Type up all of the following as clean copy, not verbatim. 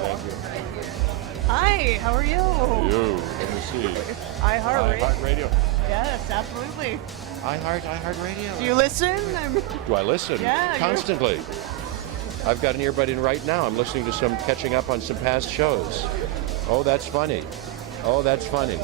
Thank you. Hi, how are you? You. Let me see. iHeart Radio. Yes, absolutely. iHeart Radio. Do you listen? Do I listen? Yeah, Constantly. I've got an earbud in right now. I'm listening to catching up on some past shows. Oh, that's funny. Oh, that's funny.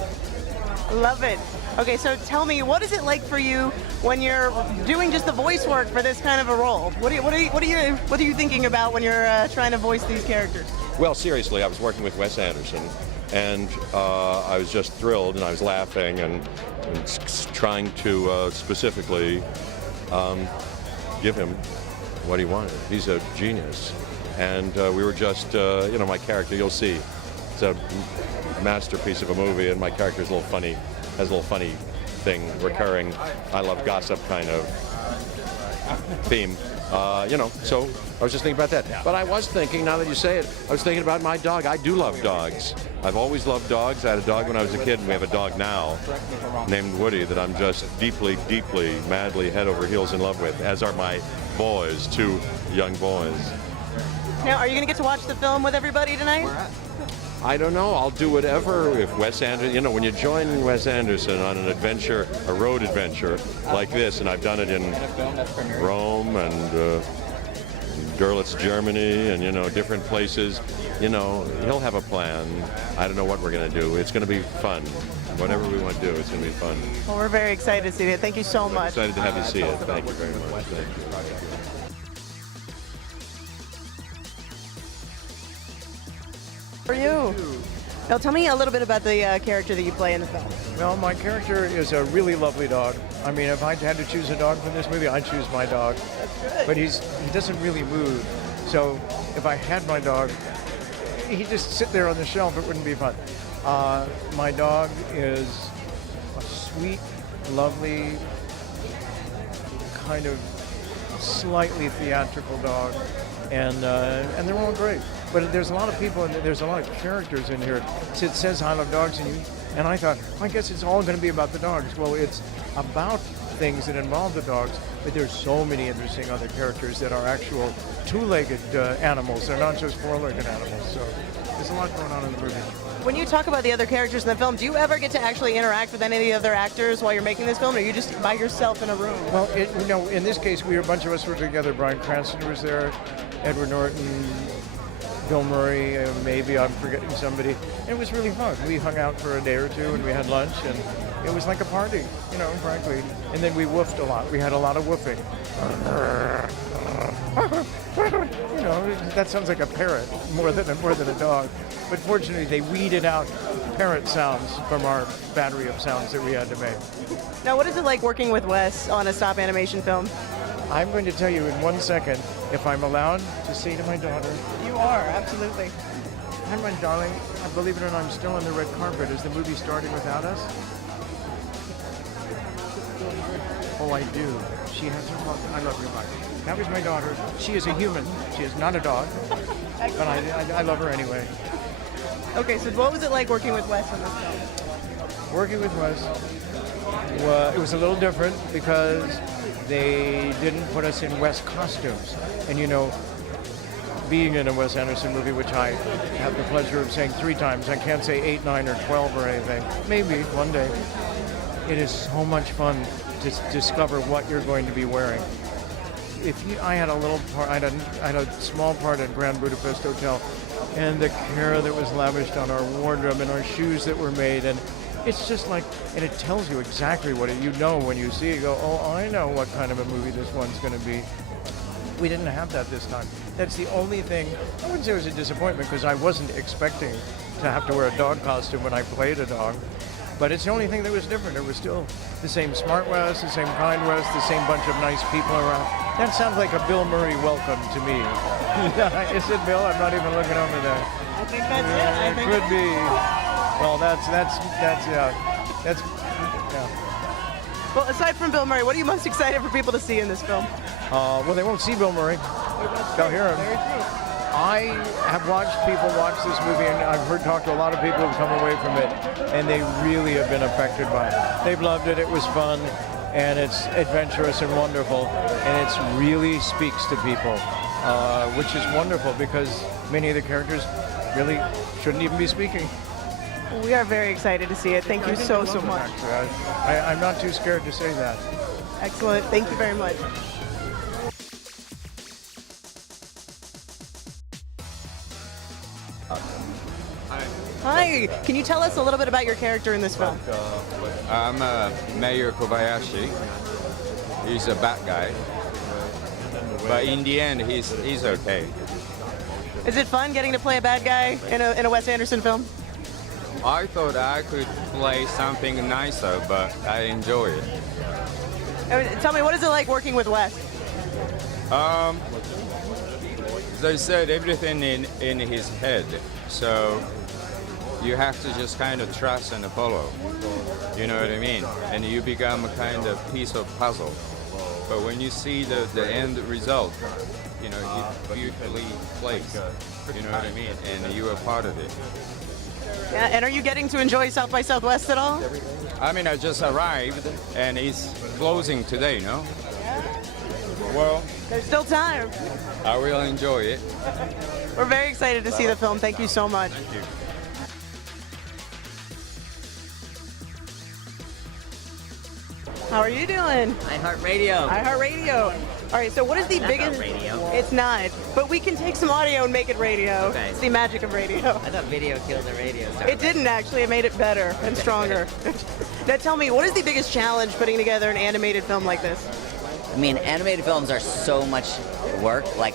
Love it. Okay, so tell me, what is it like for you when you're doing just the voice work for this kind of a role? What are you thinking about when you're trying to voice these characters? Well, seriously, I was working with Wes Anderson, and I was just thrilled, and I was laughing and trying to specifically give him what he wanted. He's a genius, and we were just, my character. You'll see, it's a masterpiece of a movie, and my character is a little funny, has a little funny thing, recurring. I love gossip kind of theme. So I was just thinking about that. But I was thinking, now that you say it, I was thinking about my dog. I do love dogs. I've always loved dogs. I had a dog when I was a kid, and we have a dog now named Woody that I'm just deeply, deeply, madly, head over heels in love with, as are my boys, 2 young boys. Now, are you going to get to watch the film with everybody tonight? I don't know. I'll do whatever. If Wes Anderson, when you join Wes Anderson on an adventure, a road adventure like this, and I've done it in Rome and Görlitz, Germany, and different places, he'll have a plan. I don't know what we're going to do. It's going to be fun. Whatever we want to do, it's going to be fun. Well, we're very excited to see it. Thank you so much. Excited to have you see it. Thank you very much. Thank you. For you. Now tell me a little bit about the character that you play in the film. Well, my character is a really lovely dog. I mean, if I had to choose a dog for this movie, I'd choose my dog. But he doesn't really move. So if I had my dog, he'd just sit there on the shelf. It wouldn't be fun. My dog is a sweet, lovely, kind of slightly theatrical dog. And they're all great. But there's a lot of people and there's a lot of characters in here. It says I love dogs, and I thought, I guess it's all going to be about the dogs. Well, it's about things that involve the dogs, but there's so many interesting other characters that are actual 2-legged animals. They're not just 4-legged animals. So there's a lot going on in the movie. When you talk about the other characters in the film, do you ever get to actually interact with any of the other actors while you're making this film, or are you just by yourself in a room? Well, in this case, a bunch of us were together. Bryan Cranston was there, Edward Norton, Bill Murray, maybe I'm forgetting somebody. It was really fun. We hung out for a day or two, and we had lunch, and it was like a party, frankly. And then we woofed a lot. We had a lot of woofing. That sounds like a parrot more than a dog. But fortunately, they weeded out parrot sounds from our battery of sounds that we had to make. Now, what is it like working with Wes on a stop animation film? I'm going to tell you in 1 second, if I'm allowed to say to my daughter. You are, absolutely. Hi, my darling. Believe it or not, I'm still on the red carpet. Is the movie starting without us? Oh, I do. She has her mother. I love her, Mike. That was my daughter. She is a human. She is not a dog. But I love her anyway. Okay, so what was it like working with Wes on this film? Working with Wes, it was a little different because they didn't put us in Wes costumes. And being in a Wes Anderson movie, which I have the pleasure of saying 3 times, I can't say 8, 9, or 12 or anything. Maybe one day. It is so much fun to discover what you're going to be wearing. I had a little part, I had a small part at Grand Budapest Hotel, and the care that was lavished on our wardrobe and our shoes that were made, and it's just like, and it tells you exactly what you know when you see it. You go, oh, I know what kind of a movie this one's going to be. We didn't have that this time. That's the only thing. I wouldn't say it was a disappointment because I wasn't expecting to have to wear a dog costume when I played a dog. But it's the only thing that was different. It was still the same smart West, the same kind West, the same bunch of nice people around. That sounds like a Bill Murray welcome to me. Is it, Bill? I'm not even looking over there. I think that's it. It could be. Well, that's yeah. Well, aside from Bill Murray, what are you most excited for people to see in this film? Well, they won't see Bill Murray. They'll hear him. Very true. I have watched people watch this movie, and I've talked to a lot of people who've come away from it, and they really have been affected by it. They've loved it. It was fun, and it's adventurous and wonderful, and it really speaks to people, which is wonderful because many of the characters really shouldn't even be speaking. We are very excited to see it. Thank you so much. Actually, I'm not too scared to say that. Excellent. Thank you very much. Hi. Can you tell us a little bit about your character in this film? I'm Mayor Kobayashi. He's a bad guy, but in the end, he's okay. Is it fun getting to play a bad guy in a Wes Anderson film? I thought I could play something nicer, but I enjoy it. Tell me, what is it like working with Wes? They said everything in his head, so you have to just kind of trust and follow. You know what I mean? And you become a kind of piece of puzzle. But when you see the end result, you know, it beautifully plays. You know what I mean? And you are part of it. Yeah, and are you getting to enjoy South by Southwest at all? I mean, I just arrived, and it's closing today, no? Well, There's still time. I will enjoy it. We're very excited to see the film. Thank you so much. Thank you. How are you doing? iHeartRadio. iHeartRadio. All right, so what is the That's biggest... not radio. It's not, but we can take some audio and make it radio. Okay. It's the magic of radio. I thought video killed the radio. It didn't actually. It made it better and stronger. Now tell me, what is the biggest challenge putting together an animated film like this? I mean, animated films are so much work, like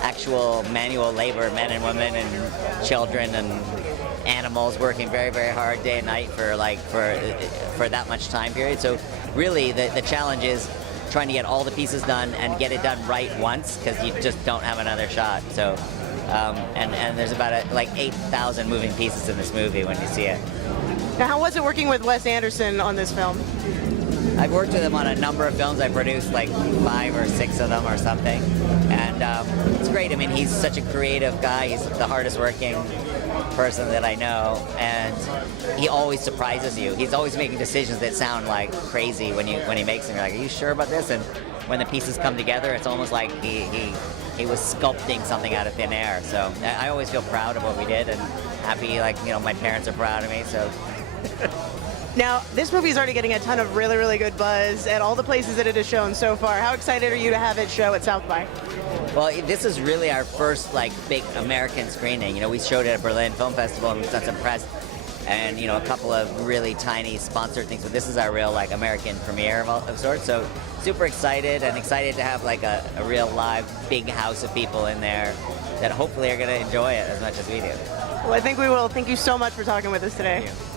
actual manual labor, men and women and children and animals working very, very hard day and night for that much time period. So really, the challenge is trying to get all the pieces done and get it done right once, because you just don't have another shot. So, and there's about 8,000 moving pieces in this movie when you see it. Now, how was it working with Wes Anderson on this film? I've worked with him on a number of films. I produced like 5 or 6 of them or something. And it's great. I mean, he's such a creative guy. He's the hardest working person that I know. And he always surprises you. He's always making decisions that sound like crazy when he makes them. You're like, are you sure about this? And when the pieces come together, it's almost like he was sculpting something out of thin air. So I always feel proud of what we did and happy, my parents are proud of me. So. Now, this movie is already getting a ton of really, really good buzz at all the places that it has shown so far. How excited are you to have it show at South by? Well, this is really our first big American screening. You know, we showed it at Berlin Film Festival and we've done some press and a couple of really tiny sponsored things. But this is our real American premiere of sorts. So super excited and excited to have a real live big house of people in there that hopefully are going to enjoy it as much as we do. Well, I think we will. Thank you so much for talking with us today. Thank you.